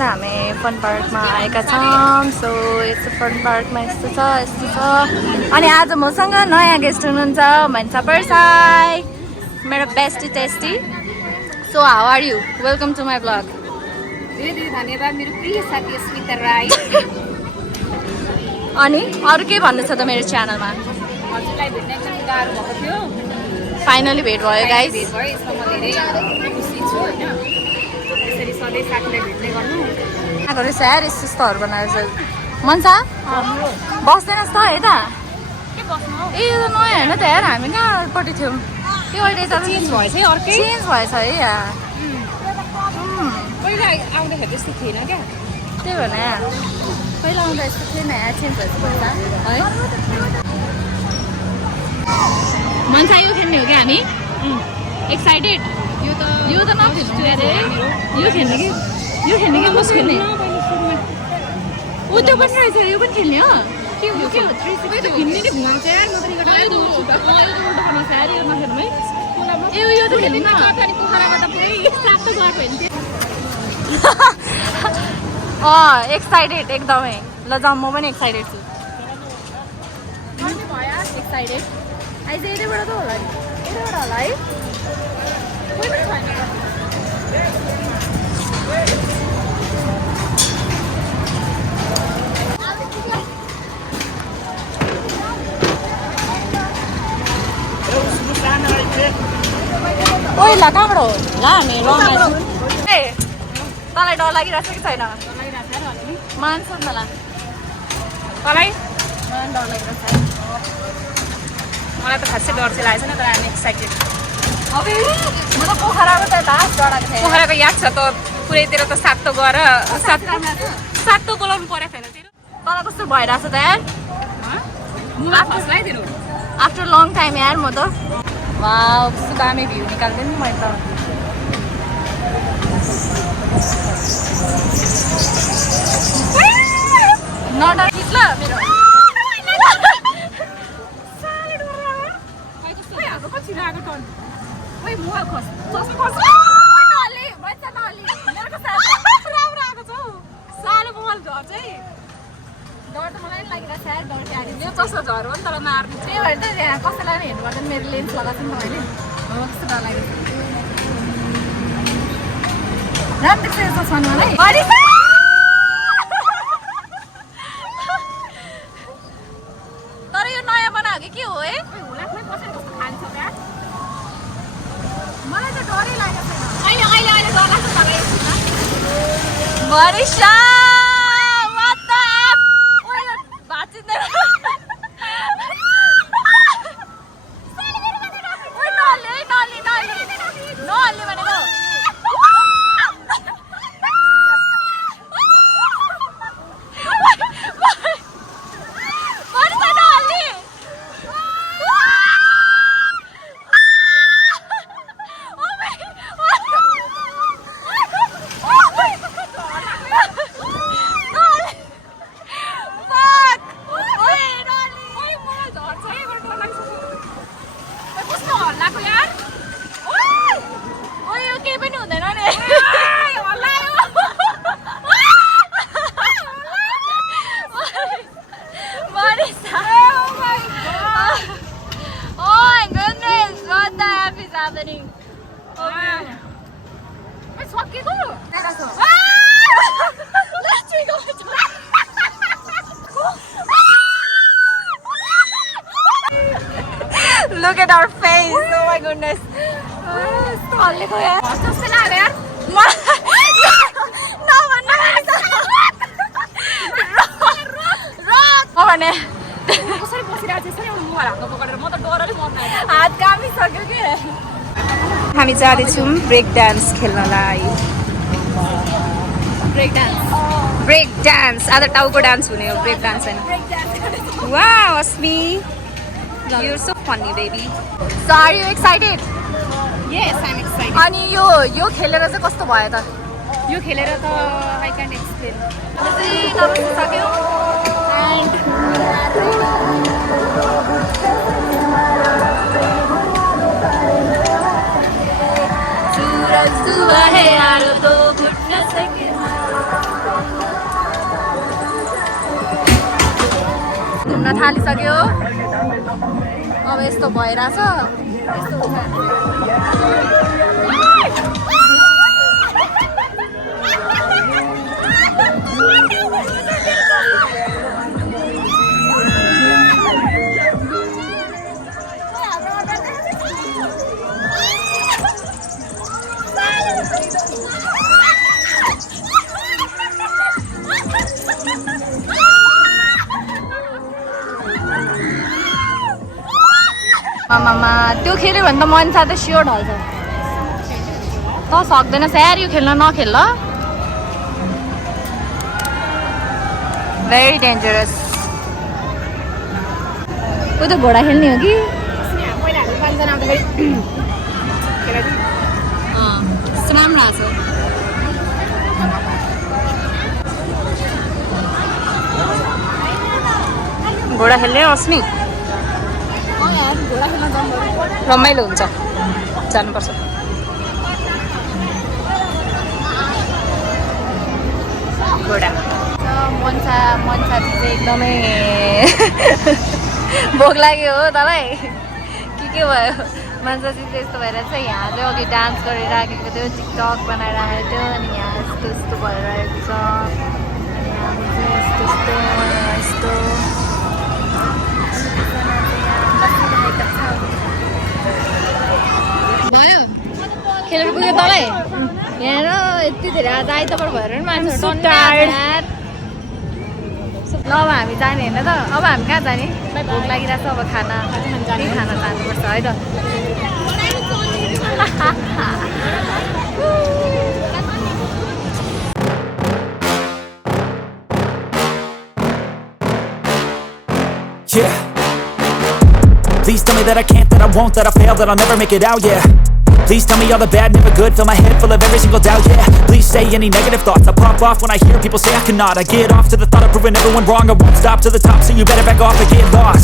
हामी फन पार्कमा आएका छौँ। सो यस्तो फन पार्कमा यस्तो छ अनि आज मसँग नयाँ गेस्ट हुनुहुन्छ भन्छ परसाई, मेरो bestie tasty. So how are you? Welcome to my blog. धेरै धन्यवाद मेरो प्रिय साथी स्मिता राई। अनि अरू के भन्नु छ त मेरो च्यानलमा? हजुरलाई भेट्न एकदम गाह्रो भएको थियो, फाइनली भेट भयो गाइस। भेट भयो, यसमा म धेरै खुसी छु होइन। यसरी सधैँ साथीलाई भेट्ने गर्नु आएको रहेछ यार, यस्तोहरू बनाएर चाहिँ मन्सा बस्दैनस् त यता? के बस्नु हौ? ए यो त नयाँ होइन त यार, हामी कहाँपट्टि थियौँ? त्यो अहिले त चेन्ज भएछ है, अर्कै चेन्ज भएछ है यहाँ। पहिला आउँदाखेरि त्यस्तो थिएन क्या, त्यही भएर यहाँ पहिला आउँदा यस्तो थिएन, यहाँ चेन्ज भएछ है। मन्सा यो खेल्ने हो क्या हामी? एक्साइटेड? यो त नखेल्नु अरे, यो खेल्ने कि मस खेल्ने? ऊ त्यो पनि रहेछ, यो पनि खेल्ने हो? के हो के हो? हिँड्ने नै घुमाउँछ यार, म त यो त नखेल्नु है। यो त खेल्नु न। पोखराबाट पुरै सात त गएको हेर्ने एक्साइटेड एकदमै। ल जाउँ, म पनि एक्साइटेड छु। एक्साइटेड आइज यतैबाट त होला नि, यतैबाट होला है। कोही पनि छैन। ओइ ल कहाँबाट हो? ल हामी रङमा ए तँलाई डर लागिरहेको छ कि छैन? मान सोध्न ल। तँलाई मलाई डर लागिरहेको छ। मलाई त खासै डर चाहिँ लागेको छैन, तर हामी एक्साइटेड। अब म त पोखराको त लास्ट डराएको थिएँ। पोखराको याद छ त, पुरैतिर त सातो गएर सातो बोलाउनु परेको छैन तेरो। तँलाई कस्तो भइरहेको छ त यार? मुला फस्लाई तेरो। आफ्टर लङ टाइम यार म त। वाउ कस्तो दामी भ्यू निकाल्दैन नि मैले त। नडर खिच ल मेरो। झर हो नि तर मार्नु त्यही भएर त यहाँ कसैलाई पनि हेर्नु पर्दैन, मेरो लेन्स लगाएको छु नि त मैले। हो कस्तो डर लागेको छ। राम्रो देख्छ यो चस्मा मलाई। तर यो नयाँ बनाएको के हो है? मलाई त डरै लागेको छैन। अहिले डर लाग्छ तपाईँ। Marisha! What the F? बाँचिँदैन। नहल्ने भनेको। Look at our face. Oh my goodness. हल्लेको यार। जस्तो लाग्यो यार। भने कसरी बसिरहेको छ यसरी एउटा मोबाइल हातमा पकडेर, म त डरले मर्न आएँ। हात कामिसक्यो कि। हामी जाँदैछौँ ब्रेक डान्स खेल्नलाई। ब्रेक डान्स आज टाउको डान्स हुने हो, ब्रेक डान्स होइन। Wow Asmi, you're so funny baby. So are you excited? Yes, I'm excited. अनि यो खेलेर चाहिँ कस्तो भयो त? यो खेलेर त I can't explain. सक्यो and सूरज सुबह है यारो तो घुट न सके। हुन थालिसक्यो अब यस्तो भइरहेछ यस्तो हुन्छ आमामा त्यो खेल्यो भने त मन त स्योर ढल्छ त सक्दैन स्याहार यो खेल्न नखेल ल भेरी डेन्जरस ऊ त घोडा खेल्ने हो कि राम्रो आएको छ घोडा खेल्ने अस्मी रमाइलो हुन्छ जानुपर्छ घोडा मन्सा चाहिँ एकदमै भोक लाग्यो हो तँलाई के भयो मान्छे चाहिँ यस्तो भएर चाहिँ यहाँ चाहिँ अघि डान्स गरिराखेको थियो टिकटक बनाइराखेको थियो अनि यहाँ यस्तो यस्तो भइरहेको छ अनि हामी चाहिँ यस्तो यस्तो भयो खेलेर पुग्यो तँलाई हेर यति धेरै आज आइतबार भएर नि मान्छे ल अब हामी जाने होइन त अब हामी कहाँ जाने भोक लागिरहेको छ अब खाना जानुपर्छ है त Yeah. Please tell me that I can't, that I won't, that I fail, that I'll never make it out, yeah. Please tell me all the bad, never good, fill my head full of every single doubt, yeah. Please say any negative thoughts, I pop off when I hear people say I cannot. I get off to the thought of proving everyone wrong, I won't stop to the top, so you better back off and get lost.